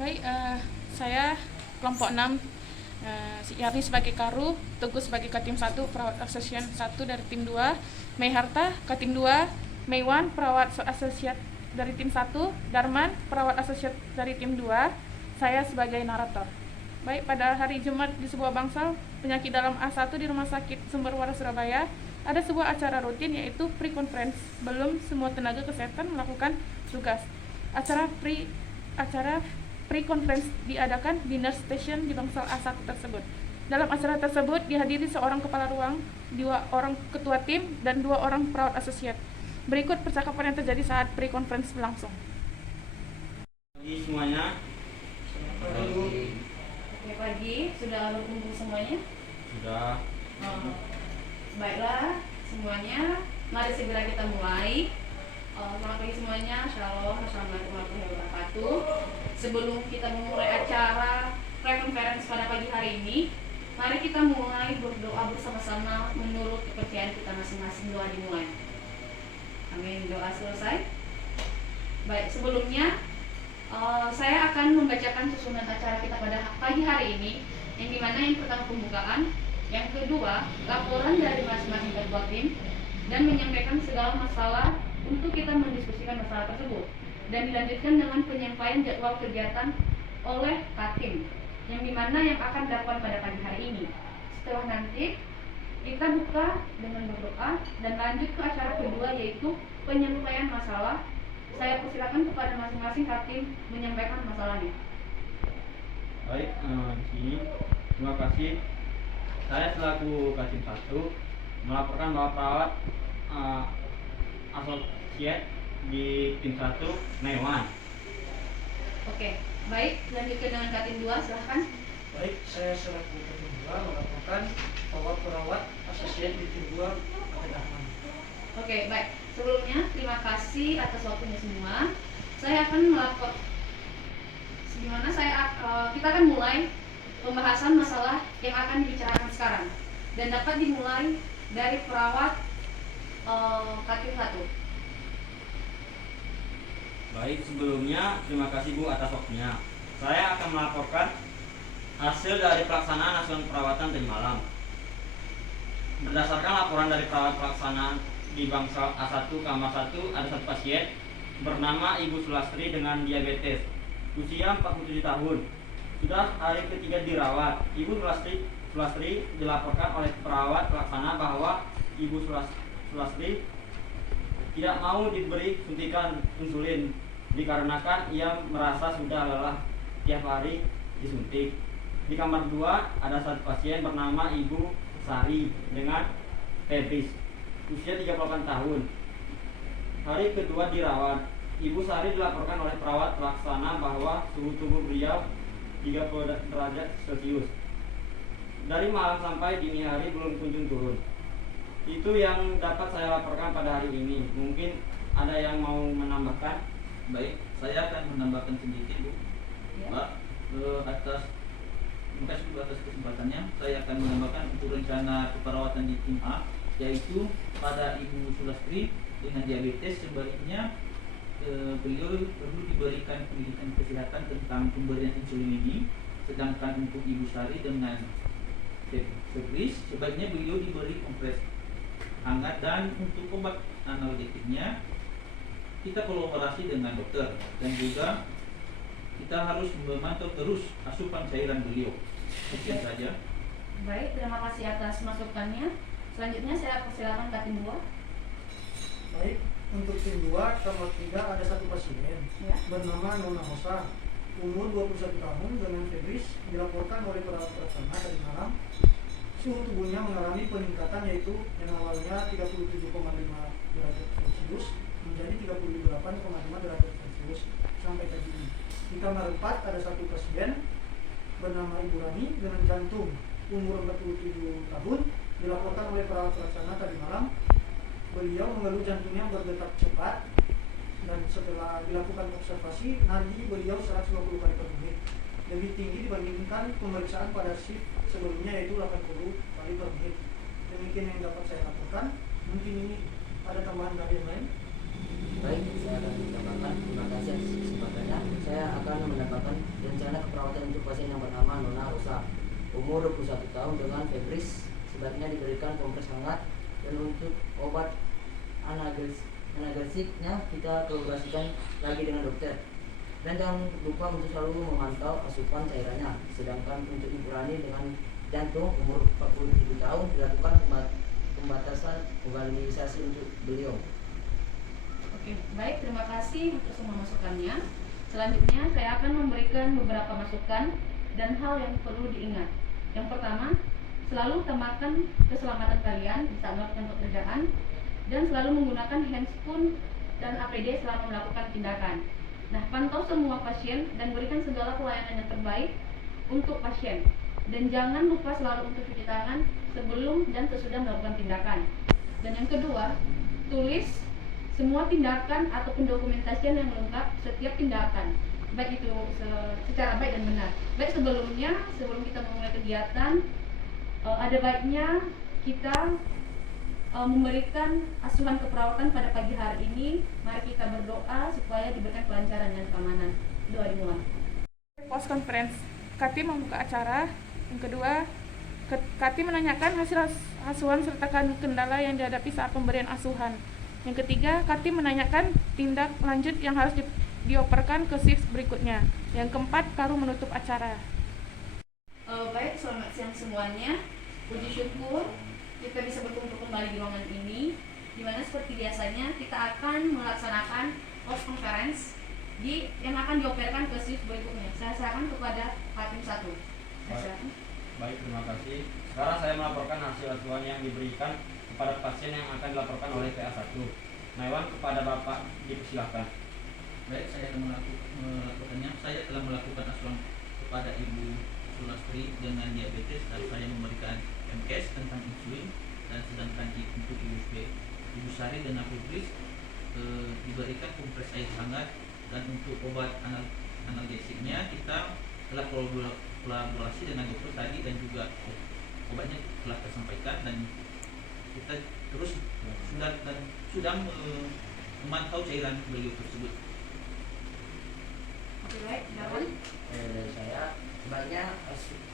Baik, saya kelompok 6, Yani sebagai Karu, Teguh sebagai Katim 1, Perawat Asosiat 1 dari tim 2, Mei Harta, Katim 2, Meiwan, Perawat Asosiat dari tim 1, Darman, Perawat Asosiat dari tim 2, saya sebagai narator. Baik, pada hari Jumat di sebuah bangsal penyakit dalam A1 di Rumah Sakit Sumber Waras Surabaya, ada sebuah acara rutin yaitu pre-conference sebelum semua tenaga kesehatan melakukan tugas. Acara pre-conference diadakan di nurse station di bangsal A1 tersebut. Dalam acara tersebut dihadiri seorang kepala ruang, 2 orang ketua tim, dan 2 orang perawat asosiat. Berikut percakapan yang terjadi saat pre-conference berlangsung. Pagi semuanya. Oke, pagi. Sudah berkumpul semuanya? Sudah. Baiklah semuanya, mari segera kita mulai. Selamat pagi semuanya, Shalom, Assalamualaikum warahmatullahi wabarakatuh. Sebelum kita memulai acara pre-conference pada pagi hari ini, mari kita mulai berdoa bersama-sama menurut kepercayaan kita masing-masing. Doa dimulai. Amin. Doa selesai. Baik, sebelumnya saya akan membacakan susunan acara kita pada pagi hari ini, yang dimana yang pertama pembukaan, yang kedua laporan dari masing-masing ketua tim, dan menyampaikan segala masalah untuk kita mendiskusikan masalah tersebut, dan dilanjutkan dengan penyampaian jadwal kegiatan oleh Katim, yang dimana yang akan dilakukan pada pagi hari ini. Setelah nanti kita buka dengan berdoa dan lanjut ke acara kedua, yaitu penyampaian masalah. Saya persilakan kepada masing-masing Katim menyampaikan masalahnya. Baik, di sini terima kasih. Saya selaku Katim 1 melaporkan bahwa perawat asosiat di tim 1 Meiwan. Oke, baik, lanjutkan dengan Katim 2, silahkan. Baik, saya selaku Katim 2 melaporkan bahwa perawat asosiat di tim 2 Darman. Oke, baik. Sebelumnya, terima kasih atas waktunya semua. Saya akan melapor. Kita akan mulai pembahasan masalah yang akan dibicarakan sekarang, dan dapat dimulai dari perawat Katim 1. Baik, sebelumnya terima kasih Bu atas waktunya. Saya akan melaporkan hasil dari pelaksanaan asuhan perawatan tadi malam. Berdasarkan laporan dari perawat pelaksanaan di bangsal A1 kamar 1, ada satu pasien bernama Ibu Sulastri dengan diabetes, usia 47 tahun. Sudah hari ketiga dirawat. Ibu Sulastri dilaporkan oleh perawat pelaksana bahwa Ibu Sulastri tidak mau diberi suntikan insulin dikarenakan ia merasa sudah lelah tiap hari disuntik. Di kamar 2 ada satu pasien bernama Ibu Sari dengan febris, usia 38 tahun. Hari kedua dirawat. Ibu Sari dilaporkan oleh perawat pelaksana bahwa suhu tubuh beliau 30 derajat Celcius. Dari malam sampai dini hari belum kunjung turun. Itu yang dapat saya laporkan pada hari ini. Mungkin ada yang mau menambahkan? Baik, saya akan menambahkan sedikit, Bu. Ya. Pak, terima kasih Bu atas kesempatannya. Saya akan menambahkan untuk rencana keperawatan di tim A, yaitu pada Ibu Sulastri dengan diabetes, sebaiknya beliau perlu diberikan pendidikan kesehatan tentang pemberian insulin ini. Sedangkan untuk Ibu Sari dengan febris, sebaiknya beliau diberi kompres hangat, dan untuk obat analgetiknya kita kolaborasi dengan dokter, dan juga kita harus memantau terus asupan cairan beliau. Sekian saja. Baik, terima kasih atas masukannya. Selanjutnya saya persilakan Katim 2. Baik, untuk tim 2 kamar 3 ada satu pasien Ya. bernama Nona Hosa, umur 21 tahun dengan febris, dilaporkan oleh perawat pelaksana tadi malam. Suhu tubuhnya mengalami peningkatan, yaitu yang awalnya 37,5 derajat Celcius menjadi 38,5 derajat Celcius sampai tadi ini. Di kamar 4 ada satu pasien bernama Ibu Rani dengan jantung, umur 47 tahun, dilaporkan oleh perawat pelaksana tadi malam. Beliau mengeluh jantungnya berdetak cepat, dan setelah dilakukan observasi nadi beliau 120 kali per menit, lebih tinggi dibandingkan pemeriksaan pada shift sebelumnya, yaitu 80 kali per menit. Demikian yang dapat saya laporkan. Mungkin ini ada tambahan dari yang lain. Baik, saya akan menambahkan. Terima kasih atas kesempatannya. Saya akan menambahkan menambahkan rencana keperawatan untuk pasien yang bernama Nona Rosa, umur 21 tahun dengan febris, sebaiknya diberikan kompres hangat, dan untuk obat analgesiknya kita kolaborasikan lagi dengan dokter. Dan jangan lupa untuk selalu memantau asupan cairannya. Sedangkan untuk Ibu Rani dengan jantung umur 47 tahun dilakukan pembatasan mobilisasi untuk beliau. Oke, baik, terima kasih untuk semua masukannya. Selanjutnya saya akan memberikan beberapa masukan dan hal yang perlu diingat. Yang pertama, selalu utamakan keselamatan kalian saat melakukan pekerjaan dan selalu menggunakan handscoon dan APD selama melakukan tindakan. Nah, pantau semua pasien dan berikan segala pelayanan yang terbaik untuk pasien. Dan jangan lupa selalu untuk cuci tangan sebelum dan sesudah melakukan tindakan. Dan yang kedua, tulis semua tindakan ataupun dokumentasian yang lengkap setiap tindakan, baik itu secara baik dan benar. Baik sebelum kita memulai kegiatan, ada baiknya kita memberikan asuhan keperawatan pada pagi hari ini. Mari kita berdoa supaya diberikan kelancaran dan keamanan. Doa dimulai. Post conference, Kati membuka acara. Yang kedua, Kati menanyakan hasil asuhan serta kendala yang dihadapi saat pemberian asuhan. Yang ketiga, Kati menanyakan tindak lanjut yang harus dioperkan ke shift berikutnya. Yang keempat, Karu menutup acara. Baik, selamat siang semuanya. Puji syukur kita bisa berkumpul kembali di ruangan ini, di mana seperti biasanya kita akan melaksanakan post conference yang akan dioperkan ke shift berikutnya. Saya serahkan kepada Hakim 1. Baik, terima kasih. Sekarang saya melaporkan hasil asuhan yang diberikan kepada pasien yang akan dilaporkan oleh PA1. Maiwan, kepada Bapak dipersilakan. Baik, saya akan melakukannya. Saya telah melakukan asuhan kepada Ibu Sulastri dengan diabetes dan saya memberikan MCAS tentang insulin, dan sedangkan untuk Ibu Sari dengan febris diberikan kompres air hangat, dan untuk obat analgesiknya kita telah kolaborasi dengan dokter tadi dan juga obatnya telah tersampaikan, dan kita terus sudah memantau cairan beliau tersebut. Oke, baik, Dawan. Dari saya, sebaiknya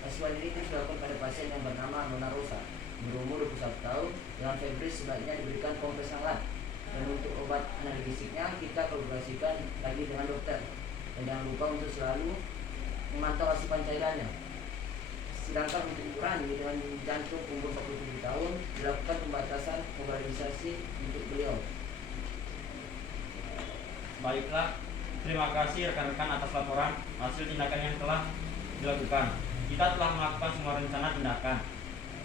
asuhan ini terus dilakukan pada pasien yang bernama Nona Rosa, berumur 21 tahun dengan febris, sebaiknya diberikan kompres hangat. Dan untuk obat analgesiknya kita kolaborasikan lagi dengan dokter. Dan jangan lupa untuk selalu memantau asupan cairannya. Sedangkan untuk Ibu Rani dengan jantung umur 47 tahun dilakukan pembatasan mobilisasi untuk beliau. Baiklah, terima kasih rekan-rekan atas laporan hasil tindakan yang telah dilakukan. Kita telah melakukan semua rencana tindakan.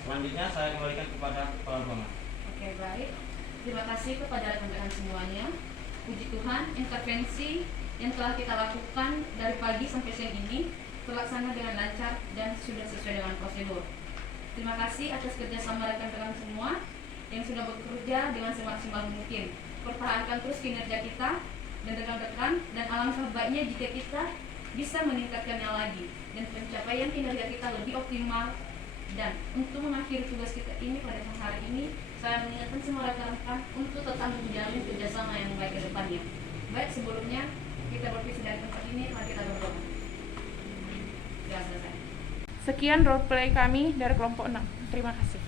Selanjutnya saya kembalikan kepada kepala ruangan. Oke, baik. Terima kasih kepada rekan-rekan semuanya. Puji Tuhan, intervensi yang telah kita lakukan dari pagi sampai siang ini terlaksana dengan lancar dan sudah sesuai dengan prosedur. Terima kasih atas kerjasama rekan-rekan semua yang sudah bekerja dengan semaksimal mungkin. Pertahankan terus kinerja kita dan rekan-rekan, dan alangkah baiknya jika kita bisa meningkatkannya lagi dan pencapaian kinerja kita lebih optimal. Dan untuk mengakhiri tugas kita ini pada hari ini, saya mengingatkan semua rekan-rekan untuk tetap menjalin kerjasama yang baik ke depannya. Baik, sebelumnya kita berpisah dari tempat ini, mari kita berdoa. Ya, selesai. Sekian role play kami dari kelompok 6. Terima kasih.